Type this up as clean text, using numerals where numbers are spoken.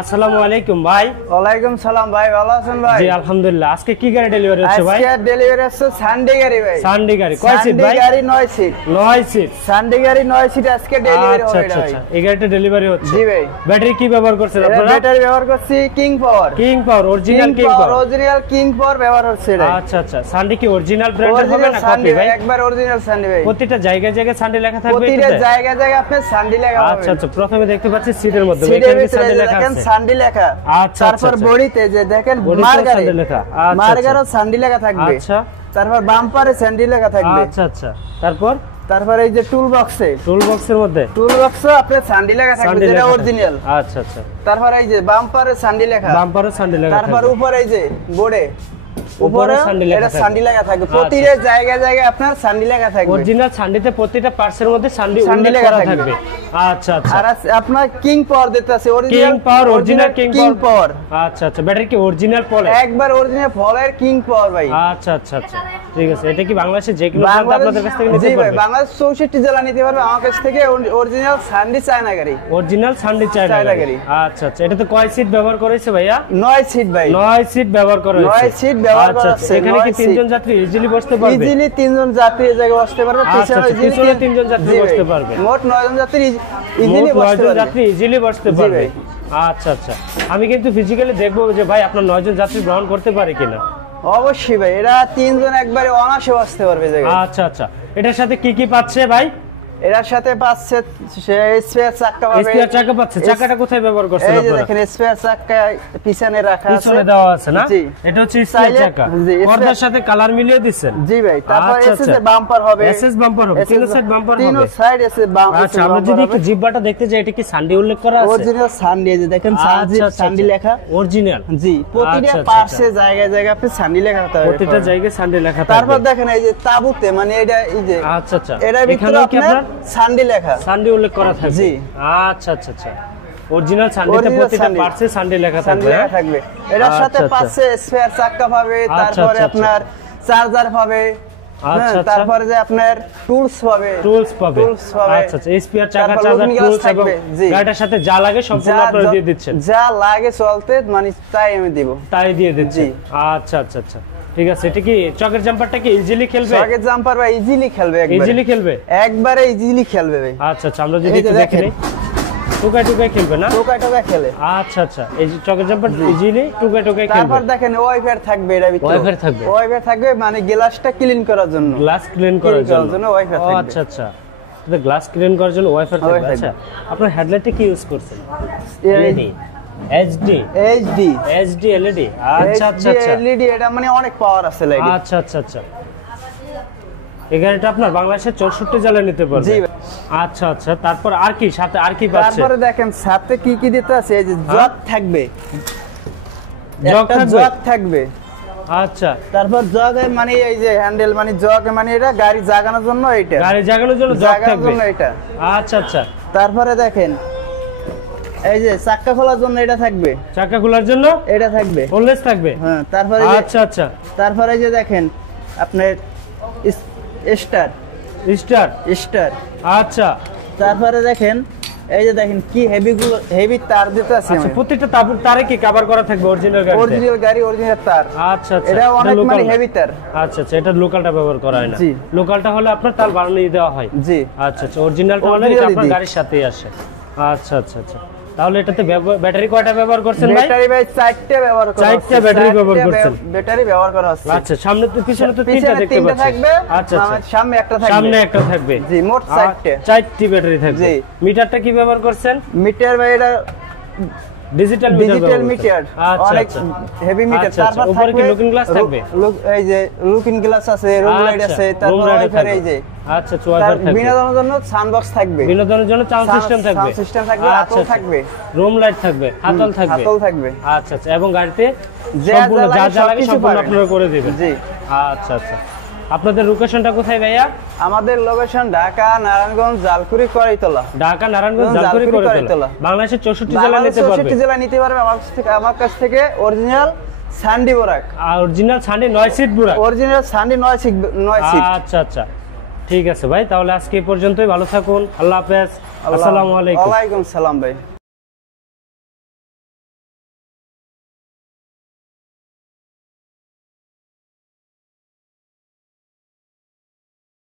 আসসালামু আলাইকুম ভাই। ওয়ালাইকুম সালাম ভাই, ভালো আছেন ভাই? জি আলহামদুলিল্লাহ। আজকে কি গাড়ি ডেলিভারি হচ্ছে ভাই? আজকে ডেলিভারি হচ্ছে সানডে গাড়ি ভাই। সানডে গাড়ি কয় সিট ভাই? সানডে গাড়ি 9 সিট। 9 সিট সানডে গাড়ি 9 সিট আজকে ডেলিভারি হবে আচ্ছা ভাই। এই গাড়িটা ডেলিভারি হচ্ছে। জি ভাই। ব্যাটারি কি ব্যবহার করছেন আপনারা? ব্যাটারি ব্যবহার করছি কিং পাওয়ার। কিং পাওয়ার অরিজিনাল কিং পাওয়ার। অরিজিনাল কিং পাওয়ার ব্যবহার হচ্ছে এটা। আচ্ছা সানডে কি অরিজিনাল ব্র্যান্ডের হবে না কপি ভাই? একবার অরিজিনাল সানডে ভাই। প্রত্যেকটা জায়গায় জায়গায় সানডে লেখা থাকবে। প্রত্যেকটা জায়গায় জায়গায় আপনি সানডে লেখা হবে। আচ্ছা প্রথমে দেখতে পাচ্ছি সিটের মধ্যে এখানে সানডে লেখা দেখেন আছে। সানডে লেখা। তারপর বডিতে যে দেখেন মার্গারে লেখা। মার্গারও সানডে লেখা থাকবে। আচ্ছা তারপর বাম্পারে সানডে লেখা থাকবে। আচ্ছা তারপর এই যে টুল বক্সের মধ্যে আপনার সানডে লেখা থাকবে, যেটা অরিজিনাল। আচ্ছা তারপর এই যে বাম্পারে সানডে লেখা। তারপর উপরে এই যে বোর্ডে উপরে এটা সানডে লেখা থাকবে। প্রতিটা জায়গায় জায়গায় আপনার সানডে লেখা থাকবে। অরিজিনাল সানডেতে প্রত্যেকটা পার্টসের মধ্যে সানডে উল্লেখ করা থাকবে। আচ্ছা আর আপনার কিং পাওয়ার দিতেছে, অরিজিনাল কিং পাওয়ার। আচ্ছা ব্যাটারি কি অরিজিনাল পলে? একবার অরিজিনাল পলের কিং পাওয়ার ভাই। আচ্ছা ঠিক আছে। এটা কি বাংলাদেশে যে কোনো প্রান্তে আপনাদের কাছ থেকে নিতে পারবে? বাংলাদেশ 64 জেলা নিতে পারবে আমার কাছ থেকে। অরিজিনাল সানডে চায়না গাড়ি। অরিজিনাল সানডে চায়না গাড়ি। আচ্ছা এটা তো কয় সিট ব্যবহার করেছে ভাইয়া? 9 সিট ভাই। 9 সিট ব্যবহার করা হয়েছে। 9 সিট ব্যবহার করা হয়েছে। এখানে কি তিনজন যাত্রী ইজিলি বসতে পারবে? ইজিলি তিনজন যাত্রী এই জায়গায় বসতে পারবে। পিছনে তিনজন যাত্রী বসতে পারবে। মোট 9 জন যাত্রী ইজিলি বসতে পারবে। আচ্ছা আমি কিন্তু ফিজিক্যালি দেখবো যে ভাই আপনার 9 জন যাত্রী গ্রহণ করতে পারে কিনা। অবশ্যই ভাই, এরা তিনজন একবারে অনায়াসে বসতে পারবে জায়গায়। আচ্ছা এটার সাথে কি পাচ্ছে ভাই? এর সাথে পাচ্ছে স্পেয়ার চাকা পাবে। স্পেয়ার চাকা পাচ্ছে। চাকাটা কোথায় ব্যবহার করছেন আপনারা? এই যে দেখেন স্পেয়ার চাকা পিছনে রাখা আছে। পিছনে দেওয়া আছে না? জি। এটা হচ্ছে স্পেয়ার চাকা। পর্দার সাথে কালার মিলিয়ে দিবেন? জি ভাই। তারপর এসএস এর বাম্পার হবে। এসএস বাম্পার হবে। তিন সাইড বাম্পার হবে। তিন সাইড এসএস বাম্পার। আচ্ছা আমরা যদি একটু জিব্বাটা দেখতে যাই, এটা কি সানডে উল্লেখ করা আছে? অরিজিনাল সানডে, যে দেখেন সানডে লেখা অরিজিনাল। জি। প্রতিটা পাশে জায়গায় জায়গায় আপনি সানডে লেখা থাকবে। প্রতিটা জায়গায় সানডে লেখা থাকবে। তারপর দেখেন এই যে তাবুতে, মানে এটা এই যে আচ্ছা এর ভিতরে আপনার সানডে লেখা, সানডে উল্লেখ করা থাকবে। জি। আচ্ছা অরিজিনাল সানডেতে প্রতিটা পার্টসে সানডে লেখা থাকবে। এর সাথে পাশে স্পেয়ার চাকা পাবে। তারপরে আপনার চার্জার পাবে। তারপরে যে আপনার টুলস পাবে। আচ্ছা স্পেয়ার চাকা, চার্জার, টুলস এবং গাড়িটার সাথে যা লাগে সম্পূর্ণ আপনারা দিয়ে দিচ্ছেন। যা লাগে চলতে মানে তাই আমি দেব, তাই দিয়ে দিচ্ছি। আচ্ছা ঠিক আছে। এটা কি চকের জাম্পারটা কি ইজিলি খেলবে? চকের জাম্পার ভাই ইজিলি খেলবে। একবারে ইজিলি খেলবে ভাই। আচ্ছা আমরা যদি একটু দেখি, টুকাই খেলবে না? টুকাই খেলে। আচ্ছা এই চকের জাম্পার ইজিলি টুকাই খেলবে। তারপর দেখেন ওয়াইফার থাকবে এর ভিতরে। ওয়াইফার থাকবে মানে গ্লাসটা ক্লিন করার জন্য। গ্লাস ক্লিন করার জন্য ওয়াইফার থাকবে। আচ্ছা তো গ্লাস ক্লিন করার জন্য ওয়াইফার থাকবে। আচ্ছা আপনার হেডলাইটে কি ইউজ করছেন? HD LED. আচ্ছা এলইডি, এটা মানে অনেক পাওয়ার আছে লাইটে। আচ্ছা এই গাড়িটা আপনার বাংলাদেশের 64 জেলায় নিতে পারবে। জি। আচ্ছা তারপর আর কি সাথে আর কি পাচ্ছে? তারপরে দেখেন সাথে কি দিতে আছে, এই যে জগ থাকবে। থাকবে। আচ্ছা তারপর জগ মানে এই যে হ্যান্ডেল মানে জগ মানে এটা গাড়ি জাগানোর জন্য, এটা গাড়ি জাগানোর জন্য জগ থাকবে এটা। আচ্ছা তারপরে দেখেন এই যে চাকা খোলার জন্য এটা থাকবে। চাকা খোলার জন্য এটা থাকবে, অলওয়েজ থাকবে। হ্যাঁ। তারপরে আচ্ছা তারপরে যে দেখেন আপনার স্টার। আচ্ছা তারপরে দেখেন এই যে দেখেন কি হেভি তার দিতে আছে। আচ্ছা প্রত্যেকটা তারে কি কভার করা থাকবে অরিজিনাল তার। আচ্ছা এটা অনেক মানে হেভি তার। আচ্ছা এটা লোকালটা ব্যবহার করা হয় না? লোকালটা হলে আপনার তার বানিয়ে দেওয়া হয়। জি। আচ্ছা অরিজিনালটা হলে এটা আপনার গাড়ির সাথেই আসে। আচ্ছা তাহলে এটাতে ব্যাটারি কয়টা ব্যবহার করছেন ভাই? ব্যাটারি ভাই 4টা ব্যবহার করা হচ্ছে। 4টা ব্যাটারি ব্যবহার করছেন। ব্যাটারি ব্যবহার করা হচ্ছে। আচ্ছা সামনে তো পিছনে তো 3টা দেখতে পাচ্ছি। আচ্ছা সামনে একটা থাকবে। জি মোট 4টি ব্যাটারি থাকবে। জি। মিটারটা কি ব্যবহার করছেন? মিটার ভাই এটা ডিজিটাল মিটার। অনেক হেভি মিটার। তারপর উপরে কি লুকিং গ্লাস থাকবে? এই যে লুকিং গ্লাস আছে, রুম লাইট আছে, তারপর ওয়াইফাই এই যে। আচ্ছা ওয়াইফাই থাকবে। বিনোদনের জন্য সাউন্ড থাকবে। বিনোদনের জন্য সাউন্ড সিস্টেম থাকবে। হাতল থাকবে। রুম লাইট থাকবে, হাতল থাকবে। আচ্ছা এবং গাড়িতে সম্পূর্ণ যা লাগে সম্পূর্ণ আপনারা করে দিবেন। জি। আচ্ছা আপনাদের লোকেশনটা কোথায় ভাইয়া? আমাদের লোকেশন ঢাকা নারায়ণগঞ্জ জালকুড়ি করাইতলা। ঢাকা নারায়ণগঞ্জ জালকুড়ি করাইতলা। বাংলাদেশের 64 জেলা নিতে পারবে। 64 জেলা নিতে পারবে আমার কাছ থেকে অরিজিনাল সানডে বুরাক। অরিজিনাল সানডে 9 সিট বুরাক। Original Sunday 9 seat. আচ্ছা ঠিক আছে ভাই, তাহলে আজকে এই পর্যন্তই। ভালো থাকুন। আল্লাহ হাফেজ। আসসালামু আলাইকুম। ওয়া আলাইকুম সালাম ভাই।